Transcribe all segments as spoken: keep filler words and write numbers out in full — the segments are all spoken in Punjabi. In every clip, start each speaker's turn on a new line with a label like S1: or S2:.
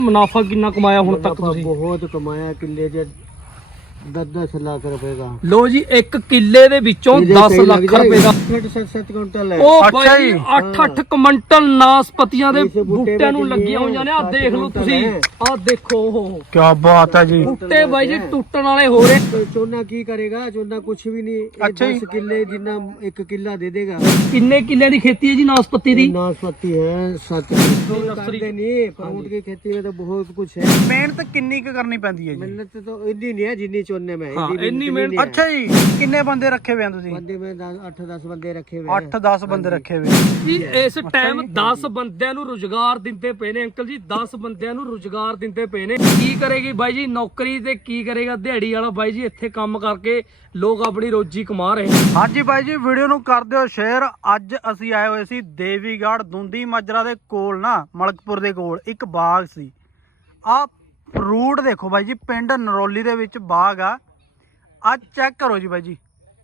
S1: मुनाफा कितना कमाया हुण तक तुसीं?
S2: बहुत कमाया किले च दस दस लाख रुपए का।
S1: लो जी एक किले दे विचों दस लाख रुपए का
S2: सत सत कुंटल है।
S1: ओ भाई अठ अठ कुंटल नासपतियां दे बूटियां नूं लगियां होईयां ने। आ देख लो तुसीं, आ देखो
S3: क्या बात है जी।
S1: बूटे भाई जी टूटण वाले हो रहे।
S2: तो चोना की करेगा? चोना कुछ भी नहीं।
S3: अच्छा
S2: दस किले जितना एक किला दे देगा।
S1: किन्ने किले दी खेती है जी नासपति दी?
S2: नाशपाती है सात नहीं। फ्रूट की खेती में तो बहुत कुछ है।
S3: मेहनत किन्नी क करनी पैंदी है जी?
S2: मेहनत तो इतनी नहीं है जितनी चोने में।
S1: हाँ, इतनी मेहनत।
S3: अच्छा जी किन्ने बंदे रखे हुए हैं तुसीं?
S2: बंदे में अठ दस बंदे रखे हुए हैं।
S3: अठ दस बंदे रखे हुए हैं
S1: जी। इस टाइम दस बंदिਆਂ ਨੂੰ ਰੁਜ਼ਗਾਰ ਦਿੰਦੇ ਪਏ ਨੇ ਅੰਕਲ ਜੀ। दस ਬੰਦਿਆਂ ਨੂੰ ਰੁਜ਼ਗਾਰ ਦਿੰਦੇ ਪਏ ਨੇ। ਕੀ ਕਰੇਗੀ ਬਾਈ ਜੀ ਨੌਕਰੀ ਤੇ ਕੀ ਕਰੇਗਾ ਦਿਹਾੜੀ ਵਾਲਾ ਬਾਈ ਜੀ? ਇੱਥੇ ਕੰਮ ਕਰਕੇ ਲੋਕ ਆਪਣੀ ਰੋਜੀ ਕਮਾ ਰਹੇ ਨੇ।
S3: ਹਾਂਜੀ ਬਾਈ ਜੀ ਵੀਡੀਓ ਨੂੰ ਕਰ ਦਿਓ ਸ਼ੇਅਰ। ਅੱਜ ਅਸੀਂ ਆਏ ਹੋਏ ਸੀ ਦੇਵੀਗੜ੍ਹ ਦੁੰਦੀ ਮਾਜਰਾ ਦੇ ਕੋਲ ਨਾ, ਮਲਕਪੁਰ ਦੇ ਕੋਲ ਇੱਕ ਬਾਗ ਸੀ। ਆ ਫਰੂਟ ਦੇਖੋ ਬਾਈ ਜੀ, ਪਿੰਡ ਨਰੋਲੀ ਦੇ ਵਿੱਚ ਬਾਗ ਆ। ਆ ਚੈੱਕ ਕਰੋ ਜੀ ਬਾਈ ਜੀ,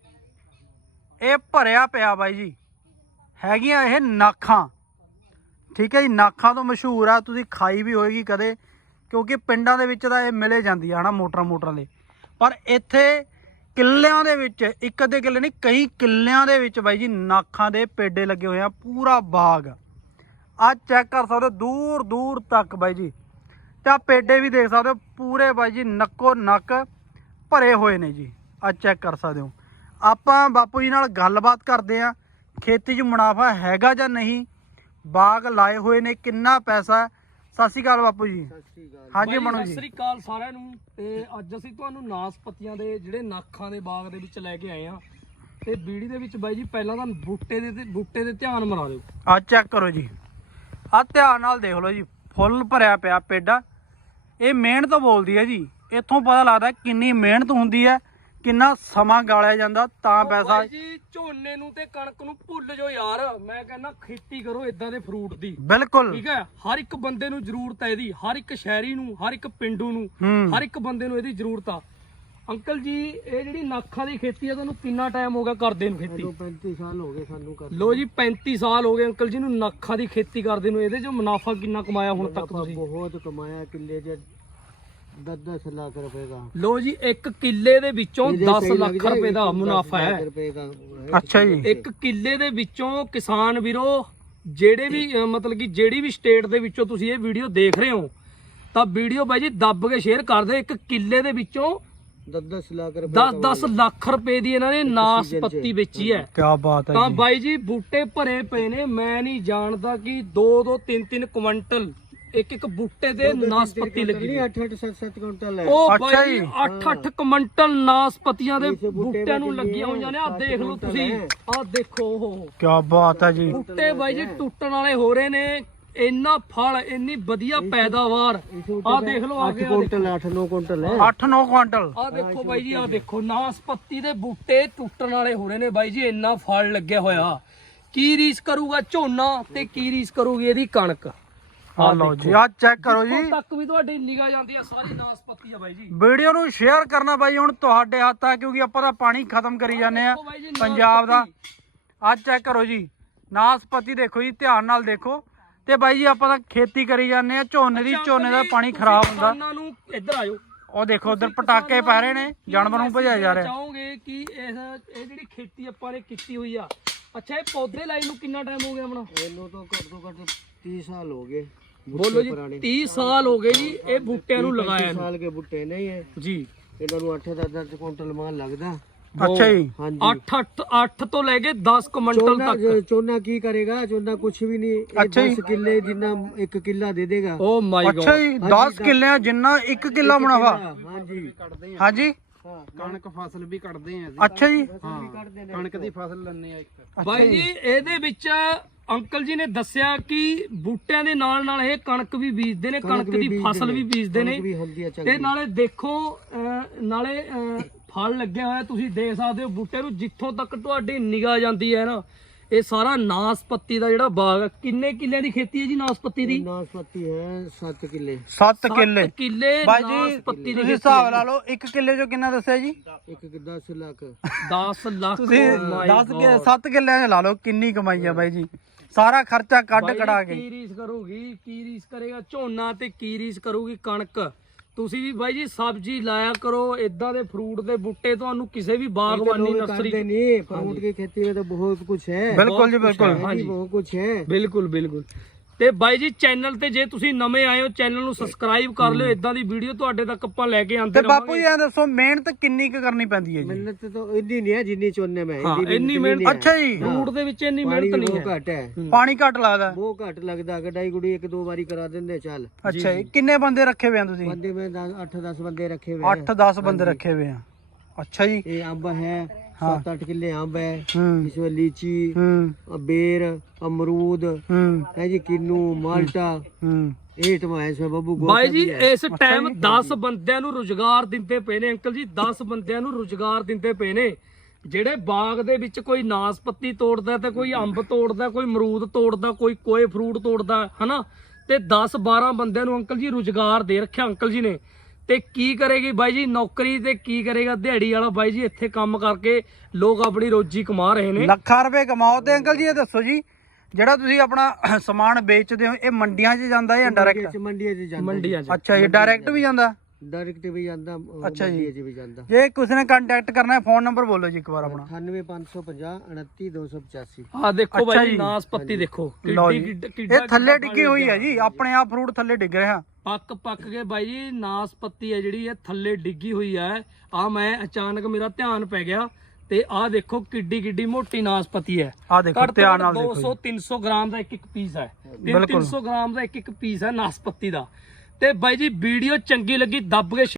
S3: ਇਹ ਭਰਿਆ ਪਿਆ ਬਾਈ ਜੀ। ਹੈਗੀਆਂ ਇਹ ਨਾਖਾਂ, ਠੀਕ ਹੈ ਜੀ। ਨਾਖਾਂ ਤੋਂ ਮਸ਼ਹੂਰ ਆ, ਤੁਸੀਂ ਖਾਈ ਵੀ ਹੋਏਗੀ ਕਦੇ, ਕਿਉਂਕਿ ਪਿੰਡਾਂ ਦੇ ਵਿੱਚ ਤਾਂ ਇਹ ਮਿਲੇ ਜਾਂਦੀ ਆ ਹਨਾ ਮੋਟਰਾਂ ਮੋਟਰਾਂ ਦੇ। ਪਰ ਇੱਥੇ ਕਿੱਲਿਆਂ ਦੇ ਵਿੱਚ, ਇੱਕ ਅੱਧੇ ਕਿੱਲੇ ਨਹੀਂ ਕਈ ਕਿੱਲਿਆਂ ਦੇ ਵਿੱਚ ਬਾਈ ਜੀ ਨਾਖਾਂ ਦੇ ਪੇਡੇ ਲੱਗੇ ਹੋਏ ਆ। ਪੂਰਾ ਬਾਗ ਆ ਚੈੱਕ ਕਰ ਸਕਦੇ ਹੋ ਦੂਰ ਦੂਰ ਤੱਕ ਬਾਈ ਜੀ। ਤੇ ਆ ਪੇਡੇ ਵੀ ਦੇਖ ਸਕਦੇ ਹੋ ਪੂਰੇ ਬਾਈ ਜੀ ਨੱਕੋ ਨੱਕ ਭਰੇ ਹੋਏ ਨੇ ਜੀ। ਆ ਚੈੱਕ ਕਰ ਸਕਦੇ ਹੋ। ਆਪਾਂ ਬਾਪੂ ਜੀ ਨਾਲ ਗੱਲਬਾਤ ਕਰਦੇ ਆ, ਖੇਤੀ 'ਚ ਮੁਨਾਫਾ ਹੈਗਾ ਜਾਂ ਨਹੀਂ, ਬਾਗ ਲਾਏ ਹੋਏ ਨੇ, ਕਿੰਨਾ ਪੈਸਾ। ਸਤਿ ਸ਼੍ਰੀ ਅਕਾਲ ਬਾਪੂ ਜੀ। ਹਾਂਜੀ ਮਨੂ
S1: ਸਤਿ
S3: ਜੀ।
S1: ਸ੍ਰੀ ਅਕਾਲ ਸਾਰਿਆਂ ਨੂੰ। ਤੇ ਅੱਜ ਅਸੀਂ ਤੁਹਾਨੂੰ ਨਾਸਪਤੀਆਂ ਦੇ ਜਿਹੜੇ ਨਾਖਾਂ ਦੇ ਬਾਗ ਦੇ ਵਿੱਚ ਲੈ ਕੇ ਆਏ ਆ। ਤੇ ਬੀੜੀ ਦੇ ਵਿੱਚ ਬਾਈ ਜੀ ਪਹਿਲਾਂ ਤਾਂ ਬੂਟੇ ਦੇ ਤੇ ਬੂਟੇ ਦੇ ਧਿਆਨ ਮਰਾ ਦਿਓ।
S3: ਆ ਚੈੱਕ ਕਰੋ ਜੀ, ਆ ਧਿਆਨ ਨਾਲ ਦੇਖ ਲਓ ਜੀ, ਫੁੱਲ ਭਰਿਆ ਪਿਆ ਪੇਡਾ। ਇਹ ਮਿਹਨਤ ਬੋਲਦੀ ਹੈ ਜੀ। ਇੱਥੋਂ ਪਤਾ ਲੱਗਦਾ ਕਿੰਨੀ ਮਿਹਨਤ ਹੁੰਦੀ ਹੈ, ਕਿੰਨਾ ਸਮਾਂ ਗਾਲਿਆ ਜਾਂਦਾ ਤਾਂ ਪੈਸਾ।
S1: ਜੀ ਝੋਨੇ ਨੂੰ ਤੇ ਕਣਕ ਨੂੰ ਭੁੱਲ ਜਾਓ ਯਾਰ। ਮੈਂ ਕਹਿੰਦਾ ਖੇਤੀ ਕਰੋ ਇਦਾਂ ਦੇ ਫਰੂਟ ਦੀ।
S3: ਬਿਲਕੁਲ
S1: ਠੀਕ ਹੈ। ਹਰ ਇੱਕ ਬੰਦੇ ਨੂੰ ਜ਼ਰੂਰਤ ਹੈ ਇਹਦੀ, ਹਰ ਇੱਕ ਸ਼ਹਿਰੀ ਨੂੰ, ਹਰ ਇੱਕ ਪਿੰਡੂ ਨੂੰ,
S3: ਹੂੰ।
S1: ਹਰ ਇੱਕ ਬੰਦੇ ਨੂੰ ਇਹਦੀ ਜ਼ਰੂਰਤ ਆ। ਅੰਕਲ ਜੀ ਇਹ ਜਿਹੜੀ ਨਾਖਾਂ ਦੀ ਖੇਤੀ ਆ ਤੁਹਾਨੂੰ ਕਿੰਨਾ ਟਾਈਮ ਹੋ ਗਿਆ ਕਰਦੇ ਨੂੰ ਖੇਤੀ?
S2: पैंतीस साल हो गए सानू कर।
S1: ਲੋ ਜੀ ਪੈਂਤੀ ਸਾਲ ਹੋ ਗਏ ਅੰਕਲ ਜੀ ਨੂੰ ਨਾਖਾਂ ਦੀ ਖੇਤੀ ਕਰਦੇ ਨੂੰ। ਇਹਦੇ ਚੋਂ ਮੁਨਾਫਾ ਕਿੰਨਾ ਕਮਾਇਆ ਹੁਣ ਤੱਕ ਤੁਸੀਂ?
S2: बहुत कमाया किले च दस दस लाख रुपए का।
S1: ਲੋ ਜੀ ਇੱਕ ਕਿੱਲੇ ਦੇ ਵਿੱਚੋਂ ਦਸ ਲੱਖ ਰੁਪਏ ਦਾ ਮੁਨਾਫਾ ਹੈ।
S2: रुपए का
S3: ਅੱਛਾ ਜੀ।
S1: ਇੱਕ ਕਿੱਲੇ ਦੇ ਵਿੱਚੋਂ ਕਿਸਾਨ ਵੀਰੋ ਜਿਹੜੇ ਵੀ ਅਹ ਮਤਲਬ ਕਿ ਜਿਹੜੀ ਵੀ ਸਟੇਟ ਦੇ ਵਿੱਚੋਂ ਤੁਸੀਂ ਇਹ ਵੀਡੀਓ ਦੇਖ ਰਹੇ ਹੋ ਤਾਂ ਵੀਡੀਓ ਬਾਈ ਜੀ ਦੱਬ ਕੇ ਸ਼ੇਅਰ ਕਰ ਦਿਓ। ਇੱਕ ਕਿੱਲੇ ਦੇ ਵਿੱਚੋਂ
S2: दस दस लाख रुपए
S1: ਦਸ ਦਸ ਲੱਖ ਰੁਪਏ ਦੀ ਇਹਨਾਂ ਨੇ ਨਾਸਪਤੀ ਵੇਚੀ ਹੈ।
S3: ਕੀ ਬਾਤ ਹੈ
S1: ਤਾਂ
S3: ਜੀ।
S1: ਬਾਈ ਜੀ ਬੂਟੇ ਭਰੇ ਪਏ ਨੇ। ਮੈਂ ਨਹੀਂ ਜਾਣਦਾ ਕਿ ਦੋ ਦੋ ਤਿੰਨ ਤਿੰਨ ਕੁਇੰਟਲ ਇੱਕ ਇੱਕ ਬੂਟੇ ਤੇ ਨਾਸਪਤੀ ਲੱਗੀ
S2: नहीं अठ अठ सत सत कुंटल है।
S1: ਉਹ
S3: ਅੱਛਾ
S1: ਬਾਈ
S3: ਜੀ।
S1: ਅੱਠ ਅੱਠ ਕੁਇੰਟਲ ਨਾਸਪਤੀਆਂ ਦੇ ਬੂਟਿਆਂ ਨੂੰ ਲੱਗੀਆਂ ਹੋਈਆਂ ਨੇ। ਆ ਦੇਖ ਲਓ ਤੁਸੀਂ, ਆ ਦੇਖੋ
S3: ਕੀ ਬਾਤ ਹੈ ਜੀ।
S1: ਬੂਟੇ ਬਾਈ ਜੀ ਟੁੱਟਣ ਵਾਲੇ ਹੋ ਰਹੇ ਨੇ। ਇੰਨਾ ਫਲ, ਇੰਨੀ ਵਧੀਆ ਪੈਦਾਵਾਰ। ਆ ਦੇਖ ਲਓ
S2: आठ कुंटल आठ नौ कुंटल है।
S3: ਅੱਠ ਨੌ ਕੁਆਂਟਲ।
S1: ਆ ਦੇਖੋ ਬਾਈ ਜੀ, ਆ ਦੇਖੋ ਨਾਸਪਤੀ ਦੇ ਬੂਟੇ ਟੁੱਟਣ ਵਾਲੇ ਹੋ ਰਹੇ ਨੇ ਬਾਈ ਜੀ। ਇੰਨਾ ਫਲ ਲੱਗਿਆ ਹੋਇਆ। ਕੀ ਰੀਸ ਕਰੂਗਾ ਝੋਨਾ ਤੇ ਕੀ ਰੀਸ ਕਰੂਗੀ ਇਹਦੀ ਕਣਕ।
S3: ਆ ਲਓ ਜੀ, ਆ ਚੈੱਕ ਕਰੋ ਜੀ।
S1: ਇੱਥੋਂ ਤੱਕ ਵੀ ਤੁਹਾਡੀ ਨਿਗਾਹ ਜਾਂਦੀ ਹੈ ਸਾਰੀ ਨਾਸਪਤੀ ਆ ਬਾਈ ਜੀ।
S3: ਵੀਡੀਓ ਨੂੰ ਸ਼ੇਅਰ ਕਰਨਾ ਬਾਈ ਹੁਣ ਤੁਹਾਡੇ ਹੱਥ ਆ, ਕਿਉਂਕਿ ਆਪਾਂ ਤਾਂ ਪਾਣੀ ਖਤਮ ਕਰੀ ਜਾਂਦੇ ਆ
S1: ਦੇਖੋ ਬਾਈ ਜੀ
S3: ਪੰਜਾਬ ਦਾ।
S1: ਨਾਸਪਤੀ।
S3: ਆ ਚੈੱਕ ਕਰੋ ਜੀ, ਨਾਸਪਤੀ ਦੇਖੋ ਜੀ, ਧਿਆਨ ਨਾਲ ਦੇਖੋ। ਤੇ ਬਾਈ ਜੀ ਆਪਾਂ ਤਾਂ ਖੇਤੀ ਕਰੀ ਜਾਂਦੇ ਆ ਝੋਨੇ ਦੀ। ਝੋਨੇ ਦਾ ਪਾਣੀ ਖਰਾਬ ਹੁੰਦਾ।
S1: ਕਿਸਾਨਾਂ ਨੂੰ ਇੱਧਰ ਆਜੋ।
S3: ਉਹ ਦੇਖੋ ਉਧਰ ਪਟਾਕੇ ਪੈ ਰਹੇ ਨੇ, ਜਾਨਵਰ ਨੂੰ ਭਜਾਇਆ ਜਾ ਰਿਹਾ।
S1: ਚਾਹੋਗੇ ਕਿ ਇਸ ਇਹ ਜਿਹੜੀ ਖੇਤੀ ਆਪਾਂ ਨੇ ਕੀਤੀ ਹੋਈ ਆ, ਅੱਛਾ ਇਹ ਪੌਦੇ ਲਾਈ ਨੂੰ ਕਿੰਨਾ ਟਾਈਮ ਹੋ ਗਿਆ ਆਪਣਾ?
S2: ਇਹਨੂੰ ਤਾਂ ਘੱਟ ਤੋਂ ਘੱਟ तीस साल हो गए।
S1: ਬੋਲੋ ਜੀ तीस ਸਾਲ ਹੋ ਗਏ ਜੀ ਇਹ ਬੂਟਿਆਂ ਨੂੰ ਲਗਾਇਆ ਨੂੰ।
S2: साल के बूटे नहीं है
S1: ਜੀ।
S2: ਇਹਨਾਂ ਨੂੰ ਅੱਠ ਦਸ ਦਸ ਕੁਇੰਟਲ ਮਾਲ ਲੱਗਦਾ।
S3: ਅੱਛਾ ਜੀ।
S2: ਹਾਂਜੀ
S1: ਅੱਠ ਅੱਠ ਅੱਠ ਤੋਂ ਲੈ ਕੇ ਦਸ ਕੁਇੰਟਲ
S2: चोना
S1: ਤੱਕ।
S2: चोना की करेगा? चोना कुछ भी नहीं। ये
S3: अच्छा जी।
S2: दस किले जितना एक किला दे देगा।
S1: ਓ ਮਾਈ
S3: ਅੱਛਾ
S1: ਗॉड।
S3: ਜੀ, ਦਸ ਕਿੱਲਿਆਂ ਜਿੰਨਾ ਇੱਕ ਕਿੱਲਾ ਮੁਨਾਫਾ।
S2: हाँ जी।
S3: ਹਾਂਜੀ
S2: कणक फसल भी कटते हैं।
S3: ਅੱਛਾ ਜੀ।
S2: कणक की फसल लेने आ एक।
S1: ਬਾਈ ਜੀ ਇਹਦੇ ਵਿੱਚ ਅੰਕਲ ਜੀ ਨੇ ਦੱਸਿਆ ਕਿ ਬੂਟਿਆਂ ਦੇ ਨਾਲ ਨਾਲ ਇਹ ਕਣਕ ਵੀ ਬੀਜਦੇ ਨੇ, ਕਣਕ ਦੀ ਫਸਲ ਵੀ ਬੀਜਦੇ ਨੇ।
S2: भी होती है
S1: ਤੇ ਨਾਲੇ ਦੇਖੋ ਅਹ ਨਾਲੇ ਅਹ ਫਲ ਲੱਗਿਆ ਹੋਇਆ ਤੁਸੀਂ ਦੇਖ ਸਕਦੇ ਹੋ ਬੂਟੇ ਨੂੰ। ਜਿੱਥੋਂ ਤੱਕ ਤੁਹਾਡੀ ਨਿਗਾਹ ਜਾਂਦੀ ਹੈ ਨਾ ਇਹ ਸਾਰਾ ਨਾਸਪਤੀ ਦਾ ਜਿਹੜਾ ਬਾਗ ਆ। ਕਿੰਨੇ ਕਿੱਲਿਆਂ ਦੀ ਖੇਤੀ ਹੈ ਜੀ ਨਾਸਪਤੀ ਦੀ?
S2: नाशपाती है सात किले।
S3: ਸੱਤ ਕਿੱਲੇ
S1: ਸੱਤ ਕਿੱਲੇ
S3: ਬਾਈ ਜੀ।
S1: ਨਾਸਪਤੀ ਦੀ
S3: ਤੁਸੀਂ
S1: ਖੇਤੀ
S3: ਹਿਸਾਬ ਲਾ ਲਓ ਇੱਕ ਕਿੱਲੇ ਚੋਂ ਕਿੰਨਾ ਦੱਸਿਆ ਜੀ?
S2: एक दस लाख।
S1: ਦਸ ਲੱਖ।
S3: ਤੁਸੀਂ
S1: Oh my
S3: ਦਸ ਕਿ
S1: God।
S3: ਸੱਤ ਕਿੱਲਿਆਂ ਚ ਲਾ ਲਓ ਕਿੰਨੀ ਕਮਾਈ ਆ ਬਾਈ ਜੀ। ਸਾਰਾ ਖਰਚਾ ਕੱਢ
S1: ਬਾਈ ਜੀ,
S3: ਕਢਾ ਕੇ
S1: ਕੀ ਰੀਸ ਕਰੂਗੀ, ਕੀ ਰੀਸ ਕਰੇਗਾ ਝੋਨਾ ਤੇ ਕੀ ਰੀਸ ਕਰੂਗੀ ਕਣਕ। ਤੁਸੀਂ ਵੀ ਬਾਈ ਜੀ ਸਬਜ਼ੀ ਲਾਇਆ ਕਰੋ, ਇਦਾਂ ਦੇ ਫਰੂਟ ਦੇ ਬੂਟੇ ਤੁਹਾਨੂੰ ਕਿਸੇ ਵੀ ਬਾਗਬਾਨੀ ਨਰਸਰੀ
S2: करते नहीं, फ्रूट की खेती में तो बहुत कुछ है।
S3: ਬਿਲਕੁਲ ਜੀ ਬਿਲकुल
S2: हाँ जी, बहुत कुछ है।
S1: ਬਿਲਕੁਲ ਬਿਲकुल। ਤੇ ਬਾਈ ਜੀ ਚੈਨਲ ਤੇ ਜੇ ਤੁਸੀਂ ਨਵੇਂ ਆਏ ਹੋ ਚੈਨਲ ਨੂੰ ਸਬਸਕ੍ਰਾਈਬ ਕਰ ਲਿਓ, ਇਦਾਂ ਦੀ ਵੀਡੀਓ ਤੁਹਾਡੇ ਤੱਕ ਆਪਾਂ ਲੈ ਕੇ ਆਉਂਦੇ
S3: ਤੇ ਬਾਪੂ ਜੀ ਐਂ ਦੱਸੋ ਮਿਹਨਤ ਕਿੰਨੀ ਕੁ ਕਰਨੀ ਪੈਂਦੀ ਹੈ ਜੀ?
S2: मेहनत तो इतनी नहीं है जितनी चोने में है,
S1: ਹਾਂ
S2: इतनी
S1: ਇੰਨੀ
S2: मेहनत
S1: ਮਿਹਨਤ
S2: नहीं है।
S3: ਅੱਛਾ ਜੀ
S1: ਫਰੂਟ ਦੇ ਵਿੱਚ ਇੰਨੀ
S2: पानी
S1: ਮਿਹਨਤ
S2: भी
S1: ਨਹੀਂ
S2: बहुत
S1: ਹੈ।
S2: घट है,
S3: ਪਾਣੀ ਘੱਟ ਲੱਗਦਾ
S2: बहुत घट लगता। गडाई गुड़ी एक दो बारी करा देंगे चल।
S3: ਅੱਛਾ ਜੀ ਕਿੰਨੇ ਬੰਦੇ ਰੱਖੇ ਹੋਏ ਆ ਤੁਸੀਂ?
S2: बंदे में दस- आठ दस बंदे रखे हुए हैं।
S3: ਅੱਠ ਦਸ ਬੰਦੇ ਰੱਖੇ ਹੋਏ ਆ। ਅੱਛਾ ਜੀ
S2: ये अम्ब है,
S3: हाँ।
S2: सात आठ किले अम्ब है,
S3: ਹੂੰ
S2: इसमें लीची,
S3: ਹੂੰ
S2: बेर, अमरूद
S3: ਹੂੰ
S2: है जी, किन्नू, माल्टा,
S3: ਹੂੰ
S2: एट में है इसमें बब्बू गोश्त
S1: ਬਾਈ ਜੀ
S2: भी है।
S1: ਇਸ ਟਾਈਮ ਦਸ ਬੰਦਿਆਂ ਨੂੰ ਰੁਜ਼ਗਾਰ ਦਿੰਦੇ ਪਏ ਨੇ ਅੰਕਲ ਜੀ, ਦਸ ਬੰਦਿਆਂ ਨੂੰ ਰੁਜ਼ਗਾਰ ਦਿੰਦੇ ਪਏ ਨੇ। ਜਿਹੜੇ ਬਾਗ ਦੇ ਵਿੱਚ ਕੋਈ ਨਾਸਪਤੀ ਤੋੜਦਾ ਤੇ ਕੋਈ ਅੰਬ ਤੋੜਦਾ, ਕੋਈ ਅਮਰੂਦ ਤੋੜਦਾ, ਕੋਈ ਕੋਏ ਫਰੂਟ ਤੋੜਦਾ, ਹਨਾ। ਤੇ ਦਸ ਬਾਰਾਂ ਬੰਦਿਆਂ ਨੂੰ ਅੰਕਲ ਜੀ ਰੁਜ਼ਗਾਰ ਦੇ ਰੱਖਿਆ ਅੰਕਲ ਜੀ ਨੇ। ਤੇ ਕੀ ਕਰੇਗੀ ਬਾਈ ਜੀ ਨੌਕਰੀ, ਤੇ ਕੀ ਕਰੇਗਾ ਦਿਹਾੜੀ ਵਾਲਾ ਬਾਈ ਜੀ। ਇੱਥੇ ਕੰਮ ਕਰਕੇ ਲੋਕ ਆਪਣੀ ਰੋਜੀ ਕਮਾ ਰਹੇ ਨੇ।
S3: ਲੱਖਾਂ ਰੁਪਏ ਕਮਾਓ। ਤੇ ਅੰਕਲ ਜੀ ਇਹ ਦੱਸੋ ਜੀ ਜਿਹੜਾ ਤੁਸੀਂ ਆਪਣਾ ਸਮਾਨ ਵੇਚਦੇ ਹੋ ਇਹ ਮੰਡੀਆਂ 'ਚ ਜਾਂਦਾ ਹੈ ਜਾਂ ਡਾਇਰੈਕਟ?
S2: मंडी से जाता
S1: ਮੰਡੀਆਂ 'ਚ
S3: ਅੱਛਾ ਜੀ ਡਾਇਰੈਕਟ ਵੀ ਜਾਂਦਾ?
S2: डायरेक्ट भी जाता,
S3: अच्छा जी।
S2: मंडी से भी जाता।
S3: ਜੇ ਕਿਸੇ ਨੇ ਕੰਟੈਕਟ ਕਰਨਾ ਹੈ ਫੋਨ ਨੰਬਰ ਬੋਲੋ ਜੀ ਇੱਕ ਵਾਰ ਆਪਣਾ।
S2: अठानवे पाँच सौ पचास उनतीस दो सौ पचासी।
S1: ਆ ਦੇਖੋ
S3: ਅੱਛਾ
S1: ਬਾਈ
S3: ਜੀ।
S1: ਜੀ ਨਾਸਪਤੀ ਦੇਖੋ
S3: ਲਓ
S1: ਕਿੱਡੀ
S3: ਜੀ
S1: ਕਿੱਡ- ਕਿੱਡਾ
S3: ਇਹ ਥੱਲੇ
S1: ਕਿੱਡਾ
S3: ਡਿੱਗੀ ਹੋਈ ਹੈ ਜੀ, ਆਪਣੇ ਆਪ ਫਰੂਟ ਥੱਲੇ ਡਿੱਗ ਰਿਹਾ।
S1: ਪੱਕ ਪੱਕ ਕੇ ਬਾਈ ਜੀ ਨਾਸਪਤੀ ਹੈ ਜਿਹੜੀ ਇਹ ਥੱਲੇ ਡਿੱਗੀ ਹੋਈ ਹੈ। ਆ ਮੈਂ ਅਚਾਨਕ ਮੇਰਾ ਧਿਆਨ ਪੈ ਗਿਆ ਤੇ ਆਹ ਦੇਖੋ ਕਿੱਡੀ ਕਿੱਡੀ ਮੋਟੀ ਨਾਸਪਤੀ ਹੈ।
S3: ਆਹ ਦੇਖੋ
S1: ਘੱਟ ਤੋਂ
S3: ਧਿਆਨ
S1: ਘੱਟ
S3: ਨਾਲ
S1: ਦੋ
S3: ਦੇਖੋ
S1: ਸੌ
S3: ਜੀ।
S1: ਤਿੰਨ ਸੌ ਗ੍ਰਾਮ ਦਾ ਇੱਕ ਇੱਕ ਪੀਸ ਹੈ।
S3: ਬਿਲਕੁਲ।
S1: ਤਿੰਨ ਸੌ ਗ੍ਰਾਮ ਦਾ ਇੱਕ ਇੱਕ ਪੀਸ ਹੈ ਨਾਸਪਤੀ ਦਾ। ਤੇ ਬਾਈ ਜੀ ਵੀਡੀਓ ਚੰਗੀ ਲੱਗੀ ਦੱਬ ਕੇ